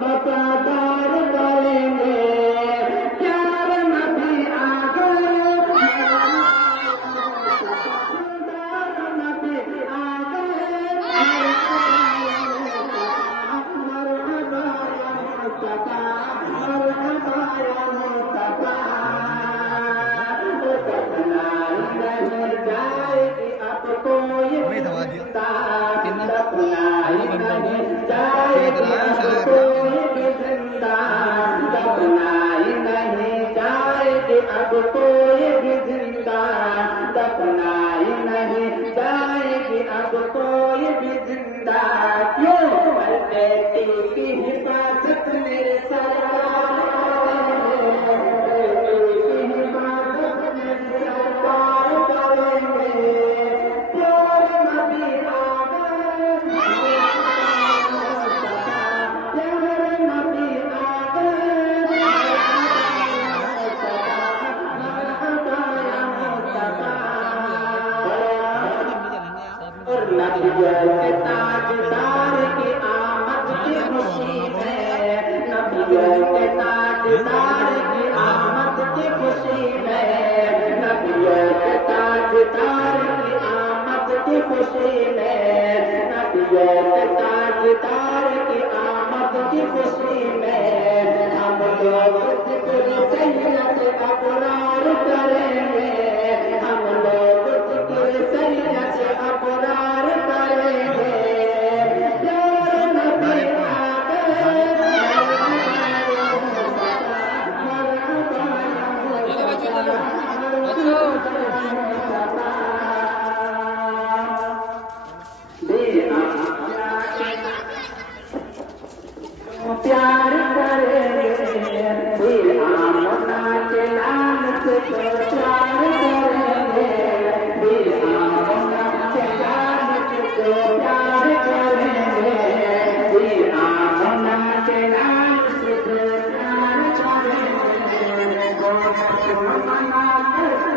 वफादार करेंगे प्यार नबी आ गए नबी आ गए मरहबा या मुस्तफा मरहबा या मुस्तफा दफनाई नहीं जाएगी अब कोई जिंदा दफनाई नहीं जाएगी अब कोई जिंदा दफनाई नहीं जाएगी अब कोई जिंदा दफनाई नहीं जाएगी अब कोई भी जिंदा क्यों बेटी की हिफाजत मेरे सरकार की हिफाजत मेरे सरकार करेंगे प्यार नबी आ गए प्यार नबी आ गए मरहबा या मुस्तफा और नबियों के ताजदार की आमद की खुशी में नबियों के ताजदार की आमद की खुशी में नबियों के ताजदार की आमद की खुशी में नबियों के ताजदार की आमद की खुशी में हम लोग जिक्र सैयद अबरार करेंगे हम लोग जिक्र सैयद अबरार करेंगे प्यार नबी आ गए प्यार करेंगे आमना के नाम से तो प्यार करेंगे आमना के नाम से तो प्यार करेंगे आमना के नाम से तो प्यार करेंगे मना कर